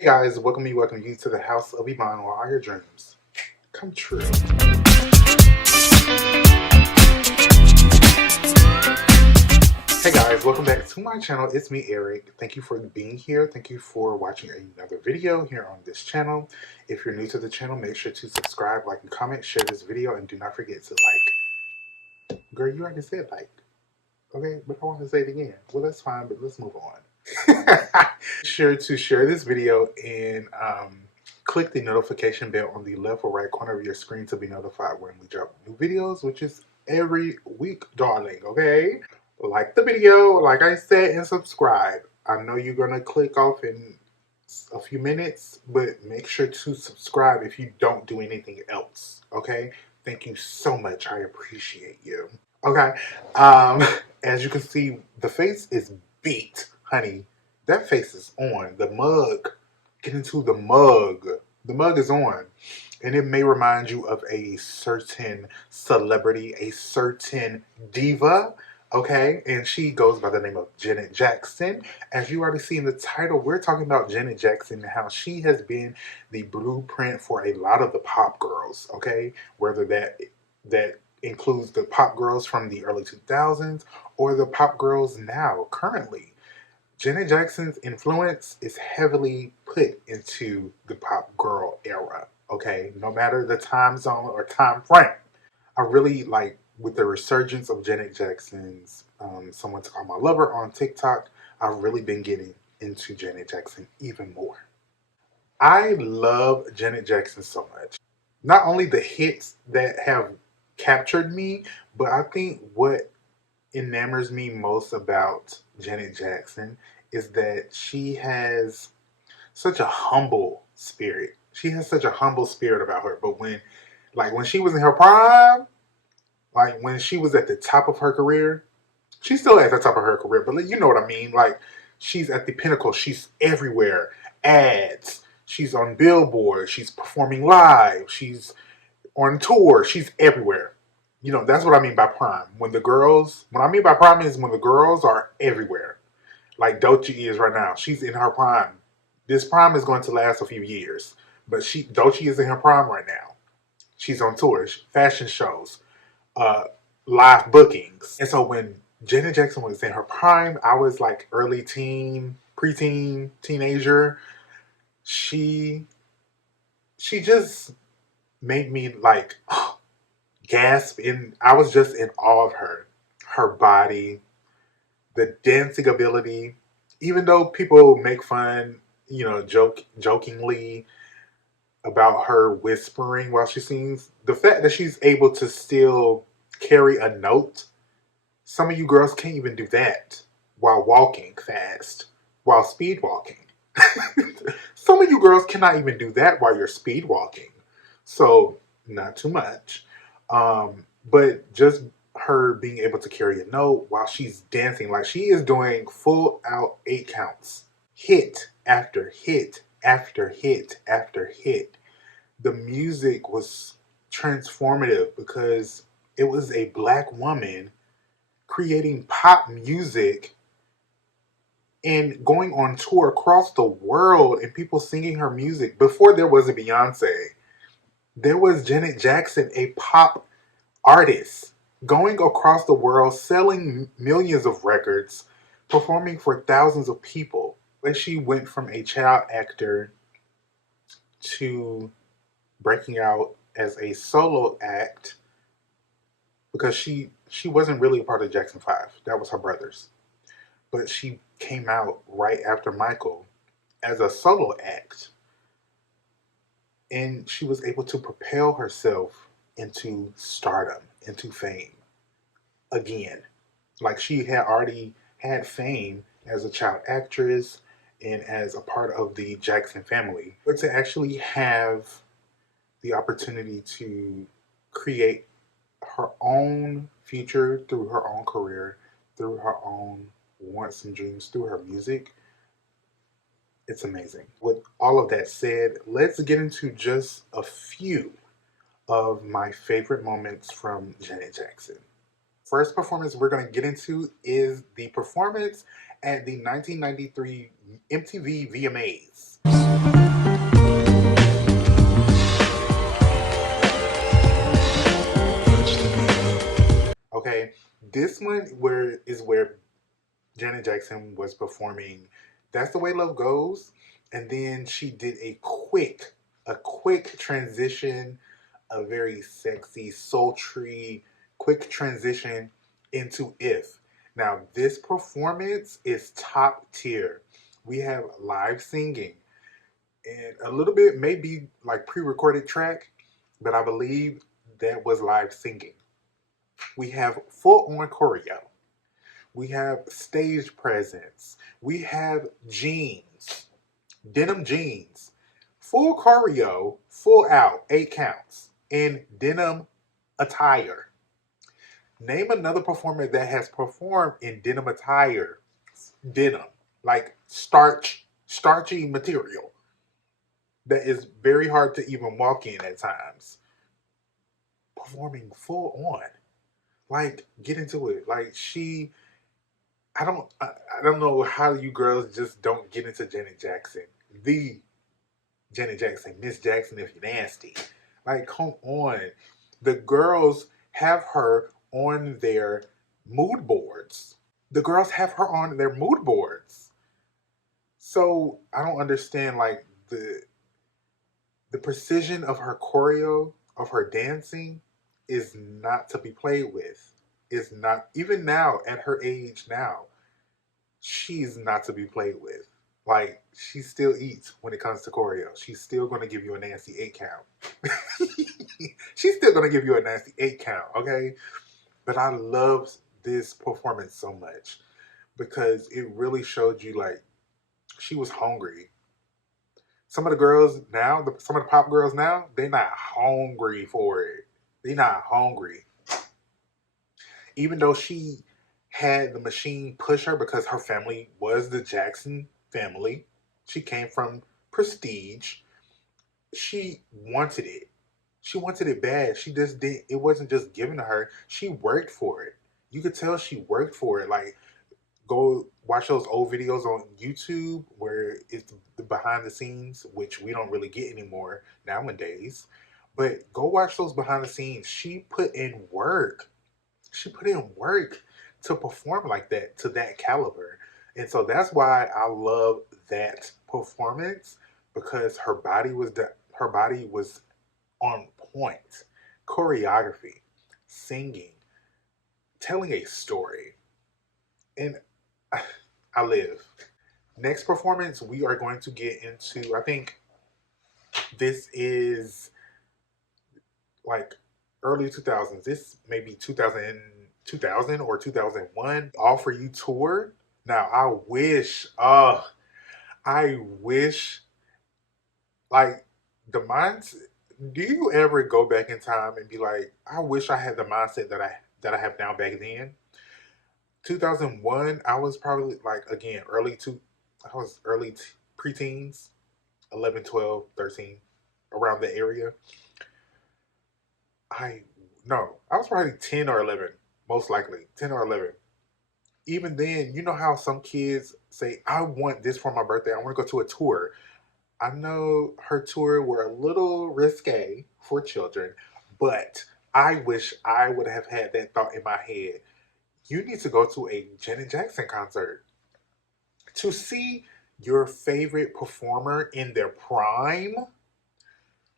Hey guys, welcome you to the house of Iman, where all your dreams come true. Hey guys, welcome back to my channel. It's me, Eric. Thank you for being here. Thank you for watching another video here on this channel. If you're new to the channel, make sure to subscribe, like, and comment, share this video, and do not forget to like. Girl, you already said like. Okay, but I want to say it again. Well, that's fine, but let's move on. Sure to share this video and click the notification bell on the left or right corner of your screen to be notified when we drop new videos, which is every week, darling. Okay, like the video, like I said, and subscribe. I know you're gonna click off in a few minutes, but make sure to subscribe if you don't do anything else. Okay, thank you so much. I appreciate you. Okay. Um, as you can see, the face is beat, honey. That face is on. The mug. Get into the mug. The mug is on. And it may remind you of a certain celebrity, a certain diva. Okay. And she goes by the name of Janet Jackson. As you already see in the title, we're talking about Janet Jackson and how she has been the blueprint for a lot of the pop girls. Okay. Whether that includes the pop girls from the early 2000s or the pop girls now, currently. Janet Jackson's influence is heavily put into the pop girl era, okay? No matter the time zone or time frame. I really like with the resurgence of Janet Jackson's Someone to Call My Lover on TikTok, I've really been getting into Janet Jackson even more. I love Janet Jackson so much. Not only the hits that have captured me, but I think what enamors me most about Janet Jackson is that she has such a humble spirit. She has such a humble spirit about her. But when she was in her prime, like when she was at the top of her career, she's still at the top of her career, but you know what I mean. Like she's at the pinnacle. She's everywhere. Ads. She's on Billboard. She's performing live. She's on tour. She's everywhere. You know, that's what I mean by prime. When I mean by prime is when the girls are everywhere. Like Doechii is right now. She's in her prime. This prime is going to last a few years. But Doechii is in her prime right now. She's on tours, fashion shows, uh, live bookings. And so when Janet Jackson was in her prime, I was like early teen, preteen, teenager. She just made me like gasp, and I was just in awe of her body, the dancing ability. Even though people make fun, jokingly about her whispering while she sings, the fact that she's able to still carry a note, some of you girls can't even do that while walking fast, while speed walking. Some of you girls cannot even do that while you're speed walking. So, not too much. But just her being able to carry a note while she's dancing, like she is doing full out 8 counts, hit after hit after hit after hit. The music was transformative because it was a black woman creating pop music and going on tour across the world and people singing her music. Before there was a Beyonce, there was Janet Jackson, a pop artist, going across the world, selling millions of records, performing for thousands of people. When she went from a child actor to breaking out as a solo act, because she wasn't really a part of Jackson 5. That was her brothers. But she came out right after Michael as a solo act. And she was able to propel herself into stardom, into fame again. Like she had already had fame as a child actress and as a part of the Jackson family. But to actually have the opportunity to create her own future through her own career, through her own wants and dreams, through her music, it's amazing. With all of that said, let's get into just a few of my favorite moments from Janet Jackson. First performance we're going to get into is the performance at the 1993 MTV VMAs. Okay, this one where Janet Jackson was performing "That's the Way Love Goes," and then she did a quick transition, a very sexy, sultry, quick transition into "If." Now, this performance is top tier. We have live singing, and a little bit maybe like pre-recorded track, but I believe that was live singing. We have full on choreo. We have stage presence. We have jeans, denim jeans, full choreo, full out, 8 counts, in denim attire. Name another performer that has performed in denim attire. Denim, like starchy material that is very hard to even walk in at times. Performing full on. Like, get into it. Like, I don't know how you girls just don't get into Janet Jackson. The Janet Jackson, Miss Jackson if you're nasty. Like, come on. The girls have her on their mood boards. The girls have her on their mood boards. So I don't understand like the precision of her choreo, of her dancing, is not to be played with. Is not even now at her age now. She's not to be played with. Like, she still eats when it comes to choreo. She's still going to give you a nasty 8 count. She's still going to give you a nasty 8 count, okay? But I love this performance so much because it really showed you, like, she was hungry. Some of the girls now, some of the pop girls now, they're not hungry for it. They're not hungry. Even though she had the machine push her because her family was the Jackson family, she came from prestige. She wanted it. She wanted it bad. She just did. It wasn't just given to her. She worked for it. You could tell she worked for it. Like, go watch those old videos on YouTube where it's the behind the scenes, which we don't really get anymore nowadays. But go watch those behind the scenes. She put in work. She put in work to perform like that to that caliber. And so that's why I love that performance because her body was on point. Choreography, singing, telling a story. And I live. Next performance we are going to get into, I think this is like early 2000s. This may be 2000 or 2001. All For You tour. Now, I wish, like, the minds. Do you ever go back in time and be like, I wish I had the mindset that I have now back then? 2001, I was probably like, again, I was preteens, 11, 12, 13, around the area. I No, I was probably 10 or 11, most likely 10 or 11. Even then, you know how some kids say, I want this for my birthday. I want to go to a tour. I know her tour were a little risque for children, but I wish I would have had that thought in my head. You need to go to a Janet Jackson concert to see your favorite performer in their prime.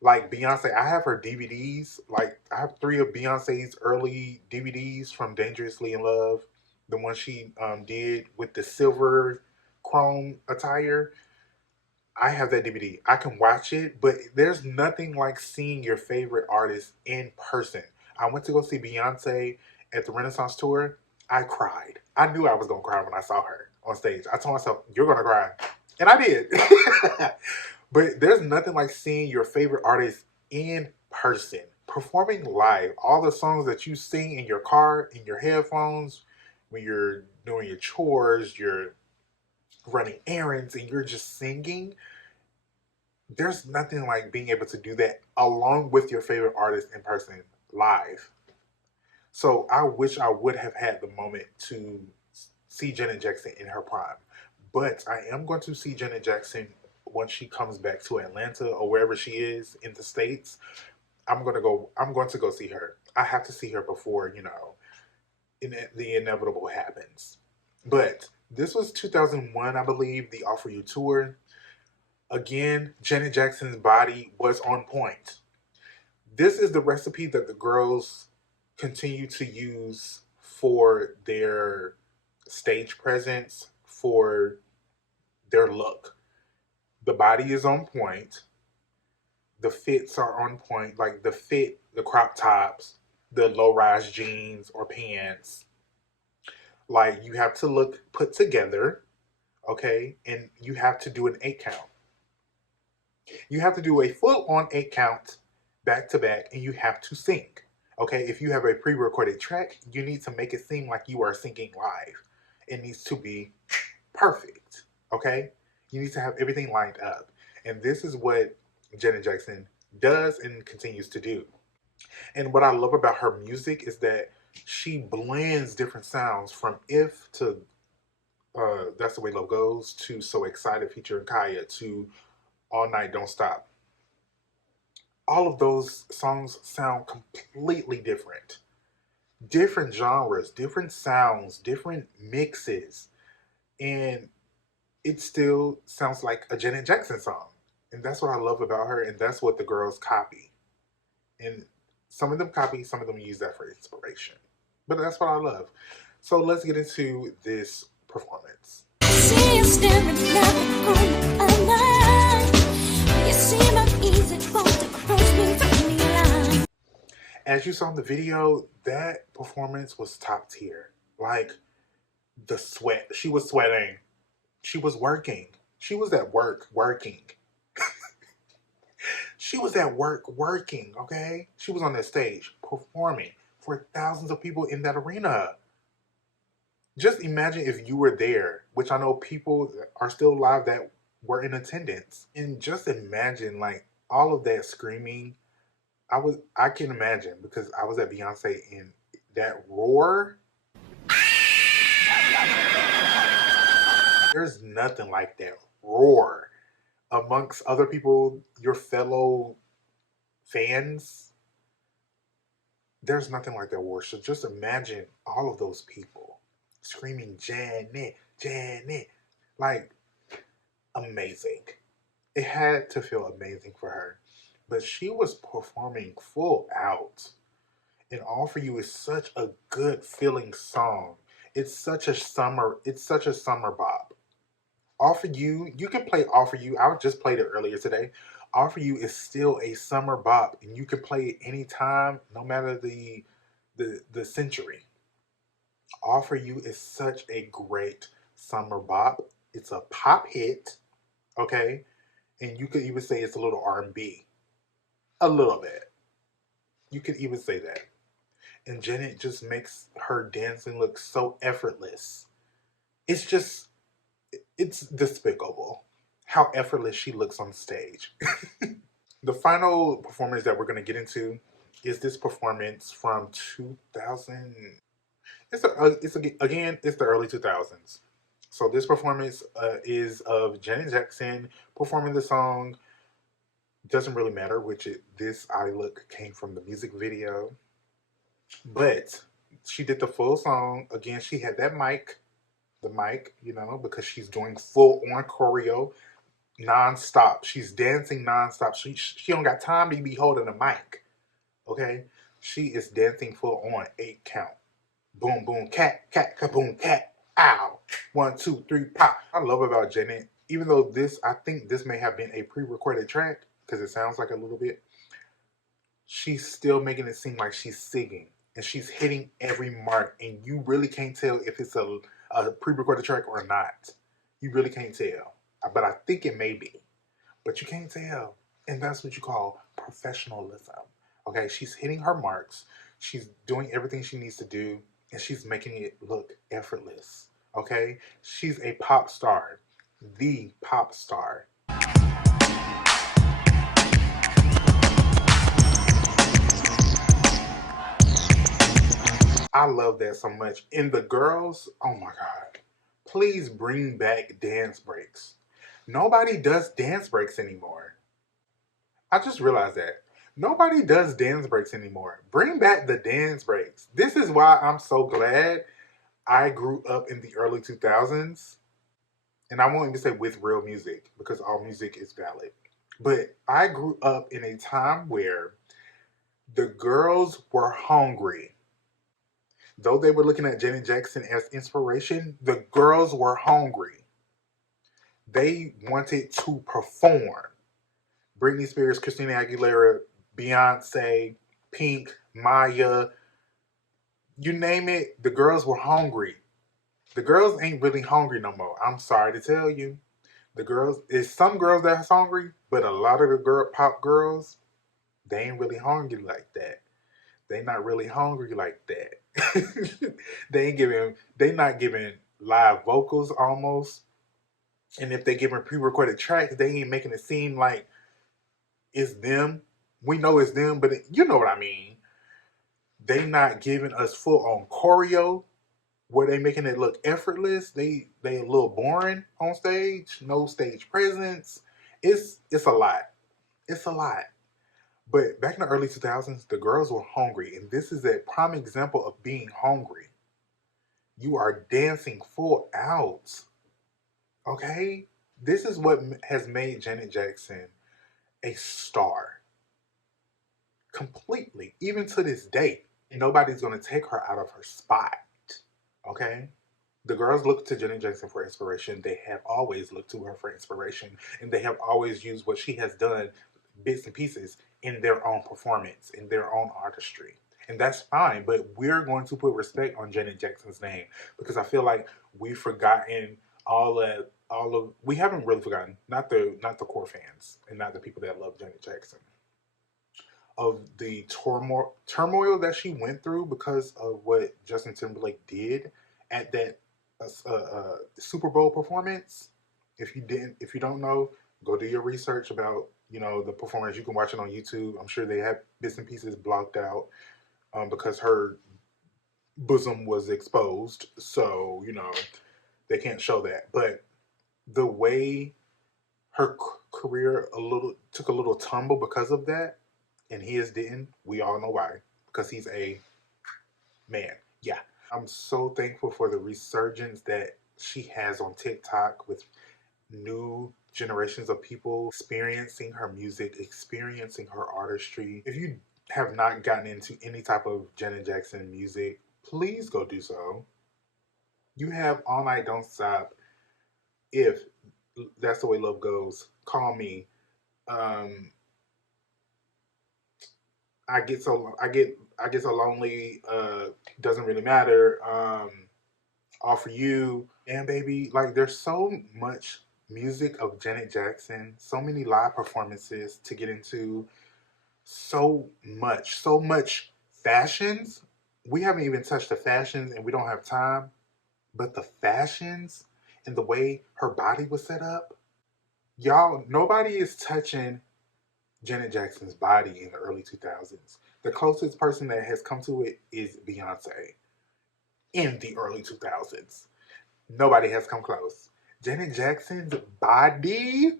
Like Beyonce, I have her DVDs. Like, I have three of Beyonce's early DVDs from Dangerously in Love, the one she did with the silver chrome attire. I have that DVD. I can watch it, but there's nothing like seeing your favorite artist in person. I went to go see Beyonce at the Renaissance tour. I cried. I knew I was gonna cry when I saw her on stage. I told myself, "You're gonna cry," and I did. But there's nothing like seeing your favorite artist in person, performing live. All the songs that you sing in your car, in your headphones, when you're doing your chores, you're running errands, and you're just singing. There's nothing like being able to do that along with your favorite artist in person live. So I wish I would have had the moment to see Janet Jackson in her prime. But I am going to see Janet Jackson once she comes back to Atlanta or wherever she is in the States, I'm going to go see her. I have to see her before, the inevitable happens. But this was 2001, I believe, the Offer You tour. Again, Janet Jackson's body was on point. This is the recipe that the girls continue to use for their stage presence, for their look. The body is on point. The fits are on point. Like the fit, the crop tops, the low rise jeans or pants. Like you have to look put together, okay? And you have to do an 8 count. You have to do a full on 8 count back to back, and you have to sing. Okay, if you have a pre recorded track, you need to make it seem like you are singing live. It needs to be perfect. Okay, you need to have everything lined up. And this is what Janet Jackson does and continues to do. And what I love about her music is that she blends different sounds from If to That's the Way Love Goes to So Excited featuring Kaya to All Night Don't Stop. All of those songs sound completely different. Different genres, different sounds, different mixes. And it still sounds like a Janet Jackson song. And that's what I love about her. And that's what the girls copy. And some of them copy, some of them use that for inspiration. But that's what I love. So let's get into this performance. See you staring down on my you seem uneasy for to approach me from the line. As you saw in the video, that performance was top tier. Like the sweat. She was sweating. She was working. She was at work working. She was at work working, okay? She was on that stage performing for thousands of people in that arena. Just imagine if you were there, which I know people are still alive that were in attendance. And just imagine like all of that screaming. I can imagine because I was at Beyonce and that roar. There's nothing like that roar amongst other people, your fellow fans. There's nothing like that roar. So just imagine all of those people screaming, Janet, Janet. Like, amazing. It had to feel amazing for her. But she was performing full out. And All For You is such a good feeling song. It's such a summer bop. All For You, you can play All For You. I just played it earlier today. All For You is still a summer bop, and you can play it anytime, no matter the century. All For You is such a great summer bop. It's a pop hit, okay? And you could even say it's a little R&B. A little bit. You could even say that. And Janet just makes her dancing look so effortless. It's despicable how effortless she looks on stage. The final performance that we're going to get into is this performance from 2000. It's the early 2000s. So this performance is of Janet Jackson performing the song Doesn't Really Matter, which this I Look came from the music video. But she did the full song. Again, she had that mic, because she's doing full on choreo non-stop. She's dancing non-stop. She don't got time to be holding a mic. Okay? She is dancing full on 8 count. Boom, boom, cat, cat, kaboom, cat, ow. 1, 2, 3, pop. I love about Janet, even though I think this may have been a pre-recorded track, because it sounds like a little bit, she's still making it seem like she's singing. And she's hitting every mark. And you really can't tell if it's a pre-recorded track or not. You really can't tell. But I think it may be. But you can't tell. And that's what you call professionalism. Okay, she's hitting her marks. She's doing everything she needs to do. And she's making it look effortless. Okay? She's a pop star. The pop star. I love that so much. And the girls, oh my God. Please bring back dance breaks. Nobody does dance breaks anymore. I just realized that. Nobody does dance breaks anymore. Bring back the dance breaks. This is why I'm so glad I grew up in the early 2000s. And I won't even say with real music because all music is valid. But I grew up in a time where the girls were hungry. Though they were looking at Janet Jackson as inspiration, the girls were hungry. They wanted to perform. Britney Spears, Christina Aguilera, Beyonce, Pink, Maya, you name it, the girls were hungry. The girls ain't really hungry no more. I'm sorry to tell you. The girls, it's some girls that's hungry, but a lot of the pop girls, they ain't really hungry like that. They not really hungry like that. They not giving live vocals almost. And if they giving pre-recorded tracks, they ain't making it seem like it's them. We know it's them, but you know what I mean. They not giving us full on choreo where they making it look effortless. They a little boring on stage. No stage presence. It's a lot. It's a lot. But back in the early 2000s, the girls were hungry, and this is a prime example of being hungry. You are dancing full out. Okay, this is what has made Janet Jackson a star completely, even to this day. Nobody's gonna take her out of her spot. Okay. The girls look to Janet Jackson for inspiration. They have always looked to her for inspiration, and they have always used what she has done, bits and pieces, in their own performance, in their own artistry. And that's fine, but we're going to put respect on Janet Jackson's name because I feel like we've forgotten we haven't really forgotten, not the core fans and not the people that love Janet Jackson, of the turmoil that she went through because of what Justin Timberlake did at that Super Bowl performance. If you don't know, go do your research about the performance. You can watch it on YouTube. I'm sure they have bits and pieces blocked out because her bosom was exposed, so they can't show that. But the way her career took a little tumble because of that, and his didn't. We all know why, because he's a man. Yeah, I'm so thankful for the resurgence that she has on TikTok with new generations of people experiencing her music, experiencing her artistry. If you have not gotten into any type of Janet Jackson music, please go do so. You have All Night Don't Stop. If That's the Way Love Goes, Call Me. Um, I get so lonely. Doesn't really matter. All for You, and baby, like there's so much music of Janet Jackson, so many live performances to get into, so much fashions. We haven't even touched the fashions, and we don't have time. But the fashions and the way her body was set up, y'all, nobody is touching Janet Jackson's body in the early 2000s. The closest person that has come to it is Beyonce in the early 2000s. Nobody has come close. Janet Jackson's body,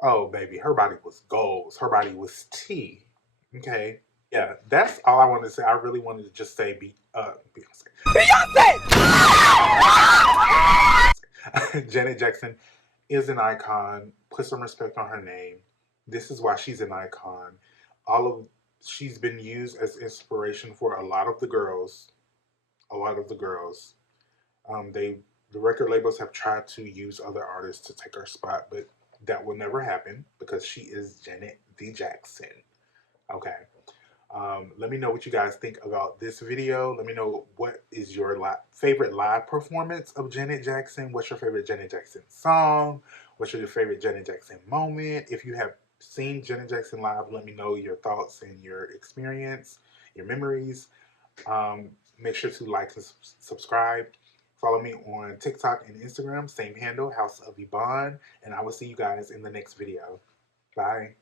oh baby, her body was goals. Her body was tea. Okay, yeah, that's all I wanted to say. I really wanted to just say Beyonce. Janet Jackson is an icon. Put some respect on her name. This is why she's an icon. All of She's been used as inspiration for a lot of the girls. A lot of the girls. The record labels have tried to use other artists to take her spot, but that will never happen because she is Janet the Jackson. Okay. Let me know what you guys think about this video. Let me know what is your favorite live performance of Janet Jackson. What's your favorite Janet Jackson song? What's your favorite Janet Jackson moment? If you have seen Janet Jackson live, let me know your thoughts and your experience, your memories. Make sure to like and subscribe. Follow me on TikTok and Instagram, same handle, House of Yvonne, and I will see you guys in the next video. Bye.